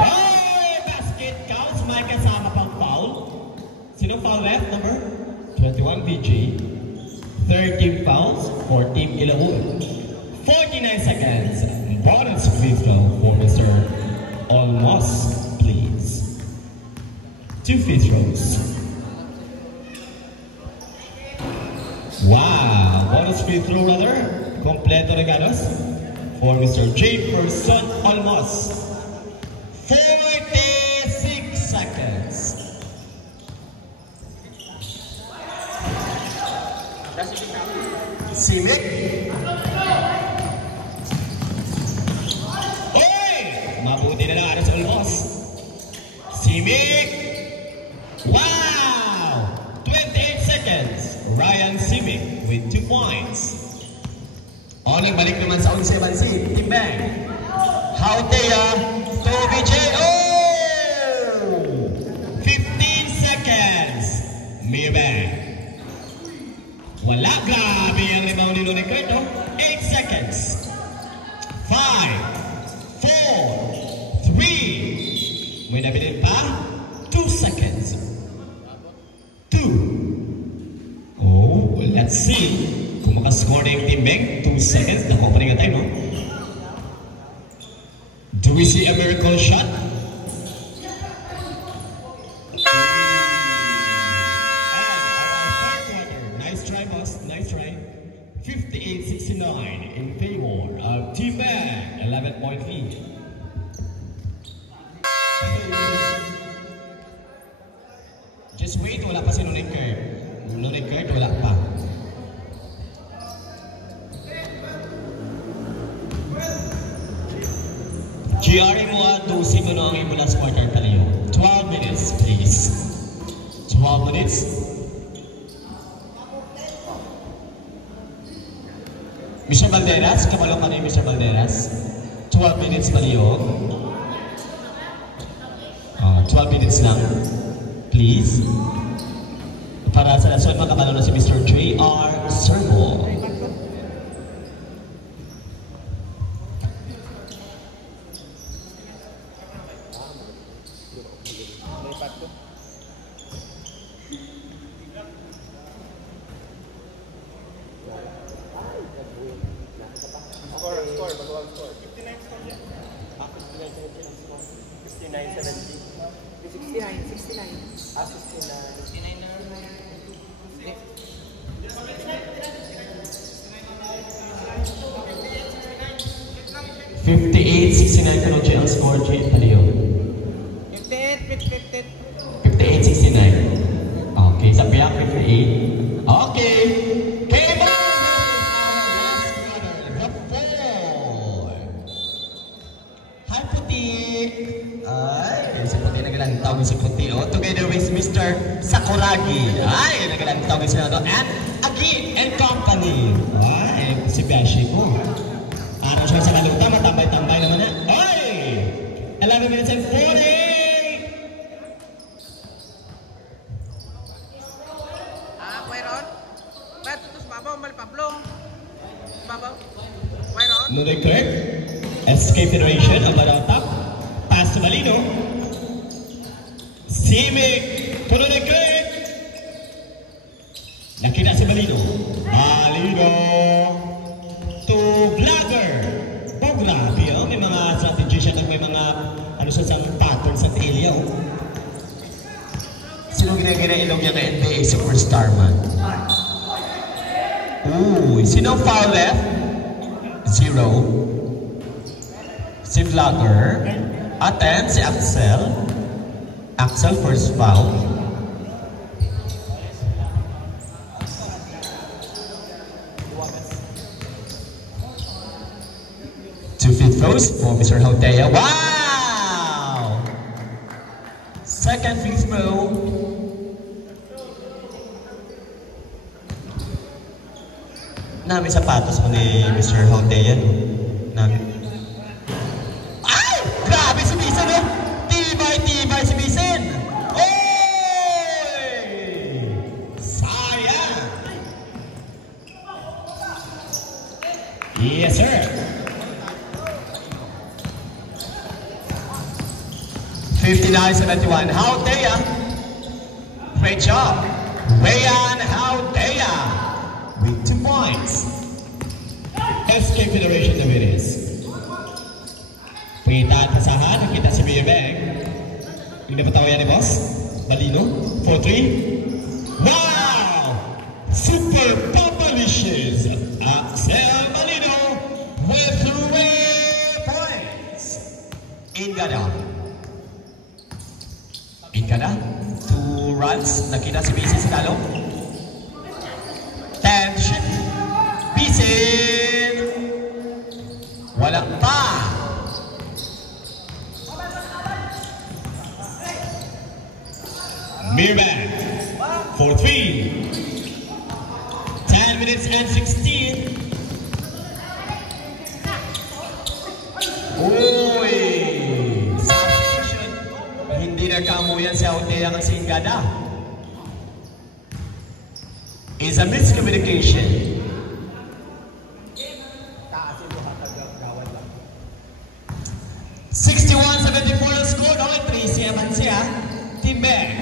Hey! Basket counts. May kasama pang foul. Sino foul left? Number 21 VJ. 13 fouls for Team Ilawod. 49 seconds. Bonus free throw for Mr. Olmos, please. 2 free throws. Wow, bonus free throw rather. Completo regalos for Mr. Jayperson Olmos. 46 seconds. Simic. Mabuti na lang sa Olmos. Simic. Wow! 28 seconds. Ryan Simic with 2 points. Balik naman sa 11 si Team Bang. Haldea to BJ. Oh! 15 seconds. Mirbang. Wala. Grabe ang rebound nilo ni Kurt. 8 seconds. 5, 4, 3. May nabilin pa? 2 seconds. 2. Oh, let's see. Kung makascore na yung Team Bang, 2 seconds. Nakuha pa rin ang time, no? Do we see a miracle shot? Nice try, boss. Nice try. 58-69 in favor of Team Bang. 11-point lead. Just wait, wala pa si Nunit Kurt. Nunit Kurt, wala pa. GRA mo at 12 ko na ang imo last quarter taliyo. 12 minutes, please. 12 minutes. Mr. Valderas, kabalo ka na Mr. Valderas. 12 minutes taliyo. 12 minutes lang. Please. Para sa lason, makabalo na si Mr. J.R. Servo. Score J. Palio. 58-69. Okay, sa biyak 58. Okay. Game on! The four. Hi, Puti. Ay, si Puti nagalang tawag si Puti. Oh, together with Mr. Sakuragi. Ay, nagalang tawag sila to. And Agi and Company. Ay, si Beshi po. Araw siya sa kaluta, matambay-tambay naman na. Ay! 11 minutes and 40! Wairon? Ba't ito sa babaw, malipablong? Babaw? Wairon? Nunoy Kirk, SK Federation, ang top. Pass to Malino. Simic, Nunoy Kirk. Nakita si Malino. Malino to Vlogger. Grabe, oh. May mga strategy siya may mga ano sa pattern sa tailya. Oh. Sino ginagina ilong niya kay NBA Superstar man? Ooh, sino foul left? 0. Si Vlogger. Aten, si Axel. Axel first foul. Two free throws for Mr. Hotea. Wow! Second free throw. Namin sapatos mo ni Mr. Hotea. Namin. Ay! Grabe si Bisen, oh! Tibay si Bisen! Oy! Sayang! Yes, sir! 59-71. Hotea. Great job. Rayan Hotea with 2 points. SK Federation the winners. Kita at kasahan. Kita si Mayor Bang. Yung napatawa yan ni Boss. Malino. 4-3. Wow! Super Popalicious. Axel Malino with 3 points. Ingada. Ingada. 2 runs. Nakita si BC Sinalo. 10 shot. BC. Walang pa. Mirman. 4-3. 10 minutes and 16. Uy! Substitution. Hindi nagkamuyan si Hotea kasi Ingada. It's a miscommunication. $61-74 ang score. Okay, 3-7 siya. Team Bang.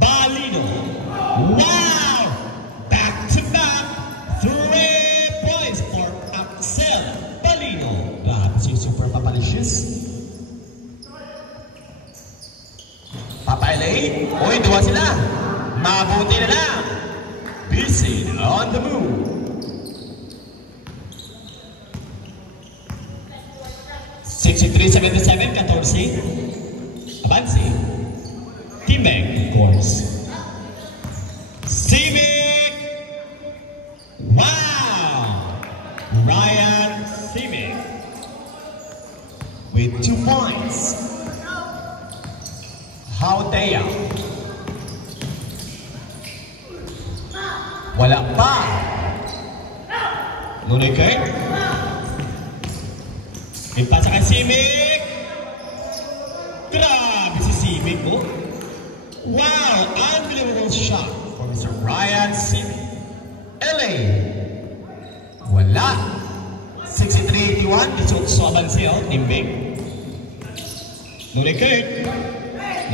Balino. Wow! Back-to-back 3 points for Axel Balino. Grabe si Super Papalicious. Papa LA. Uy, 2 sila. Mabuti na lang. Busy on the move. 63-77, 14. Avance. Timbek, of course. Simic! Wow! Ryan Simic with 2 points. Hautea. Wala pa. Nunoy Kurt. May pasa kay Simic. Grabe si Simic, oh. Wow! Unbelievable shot for Mr. Ryan Simic. LA. Wala. 63-81. Dito sa abansi, oh. Timbing. Nunoy Kurt.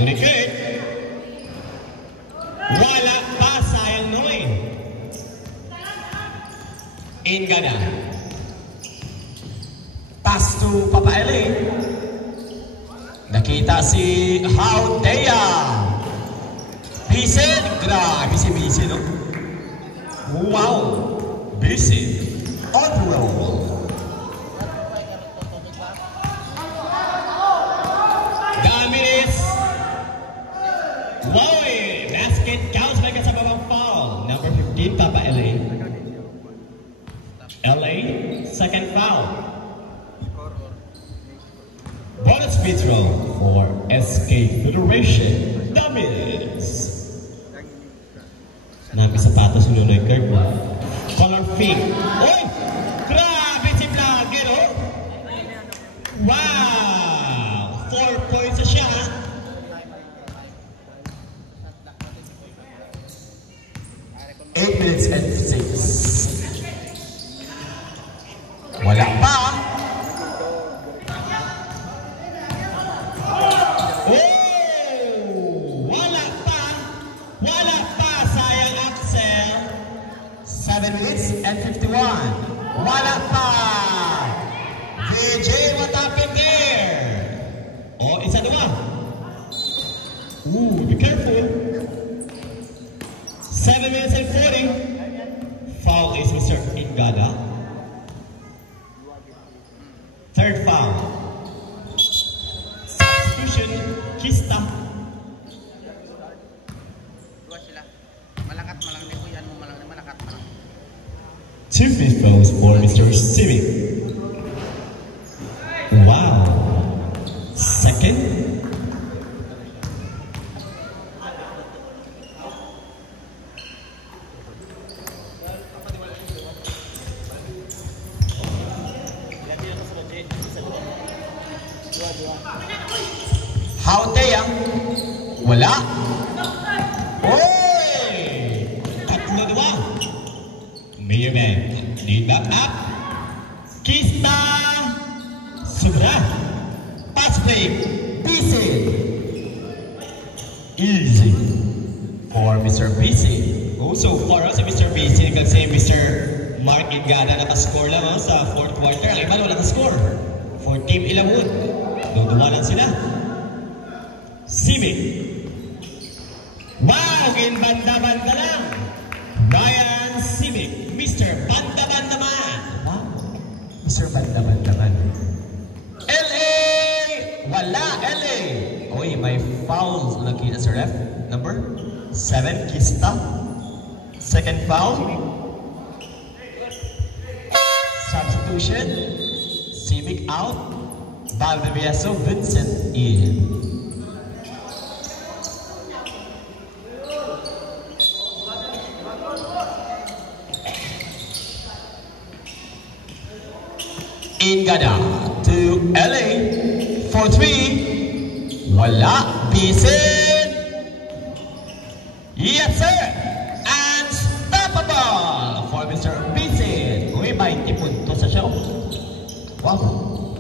Nunoy Kurt. Wala pa. Sayang Noy. Ingana. Pass to Papa LA. Nakita si Hautea. Bisin. Grabe si Bisin, no? Wow. Bisin. On the roll. Daminis. Wow, basket counts by kasababang foul. Number 15, Papa LA. LA, second foul. Bonus free throw for SK Federation. Daminis. Nami sapatos ni Nunoy Kurt. Color pink. Oy! Grabe si Vlogger, oh! Wow! 4 points sa siya. 8 minutes and 6. Wala pa. Oh! Wala pa. Wala pa. Sayang Axel. 7 minutes and 51. Wala pa. VJ, what happened there? Oh, isa dua. Ooh, be careful. 7 minutes and 40. Foul is Mr. Ingada. Third foul. Substitution, Kista. Dua sila. Malakat malang ni kuyan mo malang malakat malang. 2 free throws for Mr. Simic. Wow. Second. Hautea. Wala. Oy! Tatlo dua. Mayerman. Lead back up. Kista. Sobra. Pass play. Busy. Easy. For Mr. Busy. Also for us, Mr. Busy, kasi Mr. Mark Ingada nakascore lang sa 4th quarter. Ang iba wala nakascore. For Team Ilawod. Duduwa lang sila. Simic. Wow! Banda-banda lang. Ryan Simic. Mr. Banda-banda man. Wow. Mr. Banda-banda man. LA! Wala, LA! Oy, may foul nakita sa ref. Number 7, Kista. Second foul. Substitution. Simic out. Valdivieso, Vincent in. Ingada to LA for 3. Wala. Bisin. Yes, sir. Unstoppable for Mr. Bisin. Uy, 20 puntos sa show. Wow.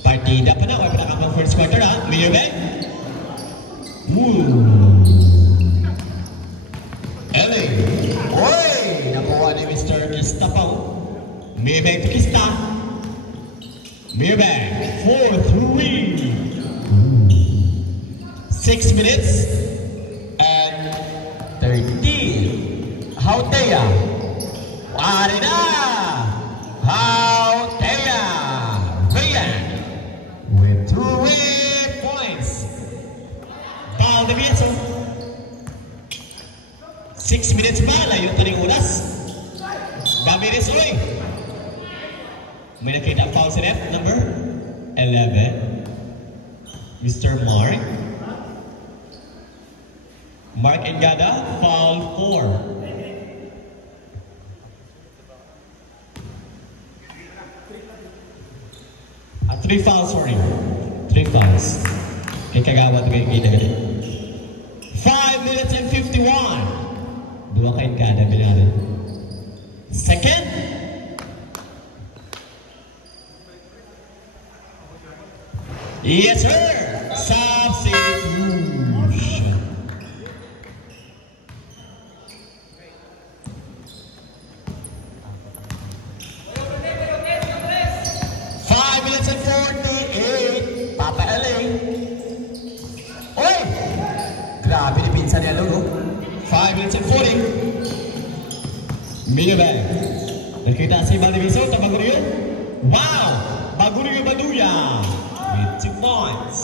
Partida pa na. Wala pa nakapang first quarter, ha? Mayerman. LA. Uy, nakuha ni Mr. Kista pa. Mayerman to Kista. Mayerman for 3. 6 minutes and 13. Hautea. Wari na. Hautea. Valdivieso. 6 minutes pa, layo ito ng oras. Damiris ulit. May nakita ang foul sa net, number 11. Mr. Mark. Mark Engada, foul 4. Three fouls for him. 3 fouls. Kay Kagawa ito kayo kita ganit. 5 minutes and 51. Dua kay Engada, binari. Second. Yes, sir. Substitution. 5 minutes and 48. Papa LA. Oy! Grabe ni pinsan niya, no? 5 minutes and 40. Minibag. Nakita si Valdivieso, Baguryo. Wow! Baguryo Baduya with 2 points.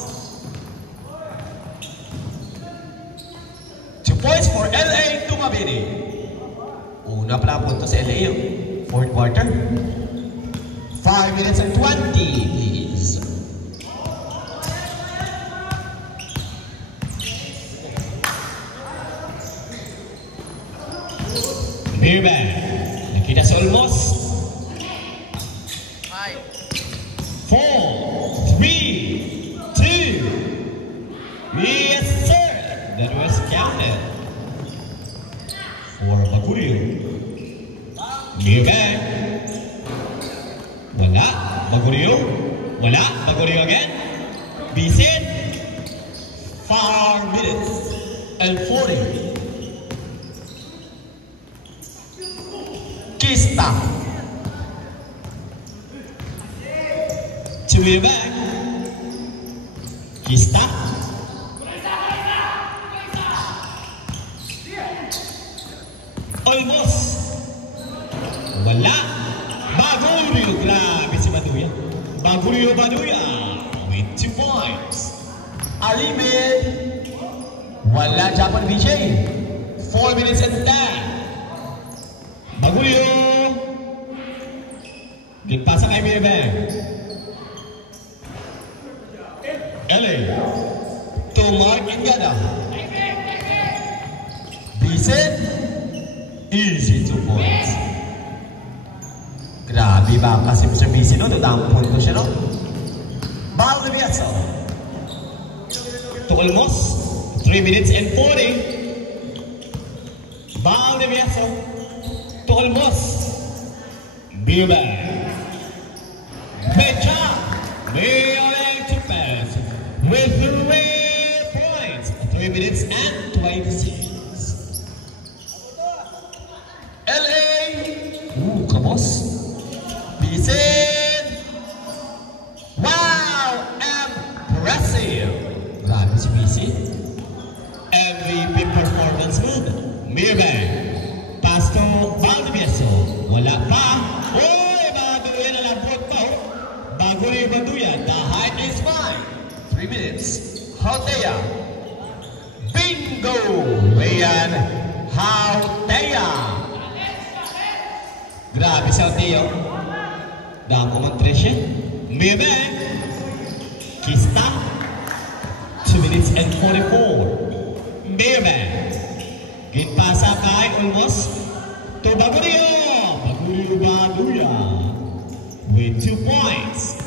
2 points for LA Tumabini. Una pala punto sa LA yung 4th quarter. 5 minutes and 20, please. Mirban. Nakita sa Olmos. 4, 3, 2. Yes, sir. That was counted. For Baguryo. Mirban. Wala. Baguryo. Wala. Baguryo again. Bisit. 4 minutes and 40. Kista. To be back. Kista. Almost. Wala. Baguryo. Grabe si Baduya. Baguryo Baduya with 2 points. Alimid. Wala Japan BJ. 4 minutes and 10. Baguryo. Gitpasa kay Mirban. LA. To Mark Engada. Bisit. Easy 2 points. Grabe ba kasi Mr. Bisit, no? Dadamang point ko siya, no? Valdivieso. To Olmos. 3 minutes and 40. Valdivieso. To Olmos. Mirban. Great job. We are able to pass with 3 points. 3 minutes and 26. LA. Kabos. Bisit. Wow. Impressive. Grabe si Bisit. MVP performance mode. Mirban. Pass to Valdivieso. Wala pa. Uy, Baduya na labot pa. Baguryo Baduya. The height is fine. 3 minutes. Hautea. Bingo. Rayan Hautea. Grabe si Hautea. Damo man 3 siya. Mirban. Kista. 2 minutes and 44. Mirban. Gitpasa kay Olmos. To Baguryo. Baguryo Baduya with 2 points.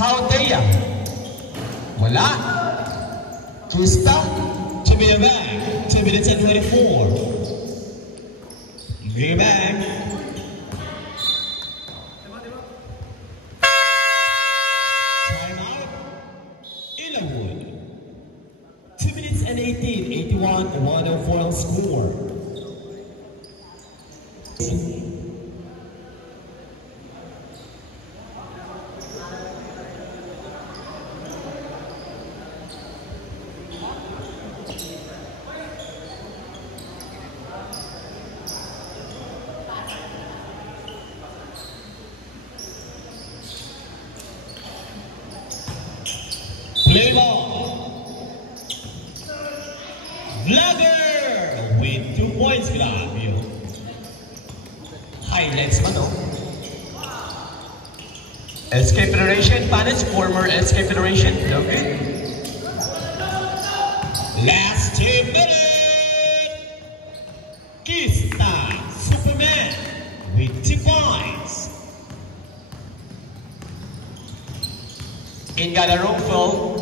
Hautea. Wala. Kista. To Mirban. 2 minutes and 24. Mirban. Time out. Ilawwood. 2 minutes and 18. 81-104 ang score. Play ball. SK Federation, Panis, former SK Federation. Okay. Last 2 minutes. Kista Superman with 2 points. Ingada Rungful.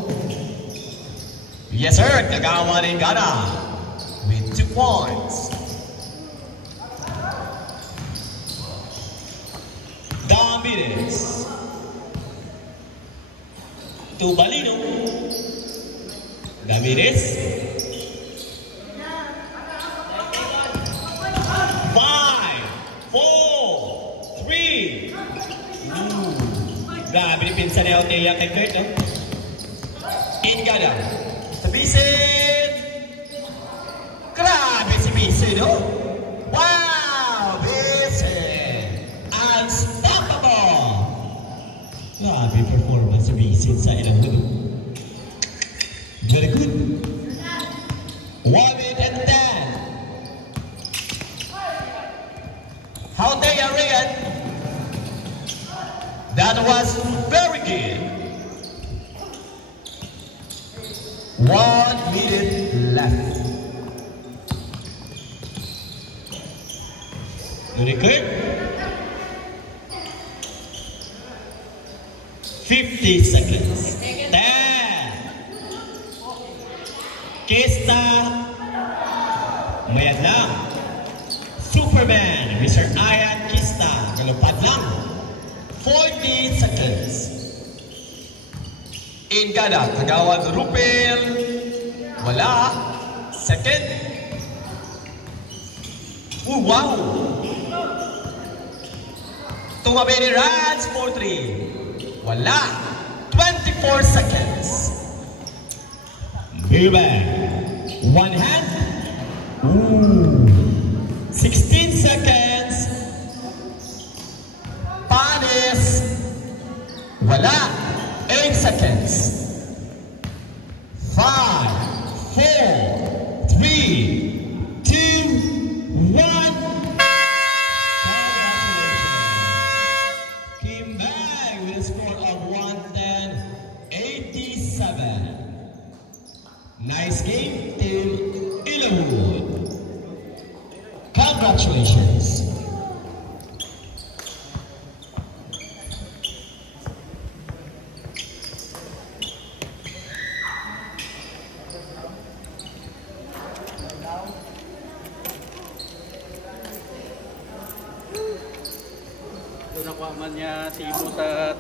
Yes sir, Kagawa Ingada with 2 points. Damides. Tubalino. Damides. 5, 4, 3. Grabe ni pinsan ni Althea kay Kurt, no? Ingada. Sa Bisin. Grabe si Bisin, no? Wow, Bisin. Unstoppable. Grabe performance sa Bisin sa ilang hulo. Very good. 1 minute and 10. Althea Regan. That was very good. 1 minute left. Very good. 50 seconds. 10. Kista. Mayad lang. Superman, Mr. Ayan Kista. Galupad lang. 40 seconds. Ingada, Kagawad Rupel. Wala. Second. Oh, wow. Tumabi ni Rats for 3. Wala. 24 seconds. Birbag. 1 hand. Ooh. 16 seconds. Panis. Wala. 8 seconds. 5, 4, 3, 2, 1. Came back with a score of 110-87. Nice game till Illowood. Congratulations. Ito nakuha man niya si Ibo sa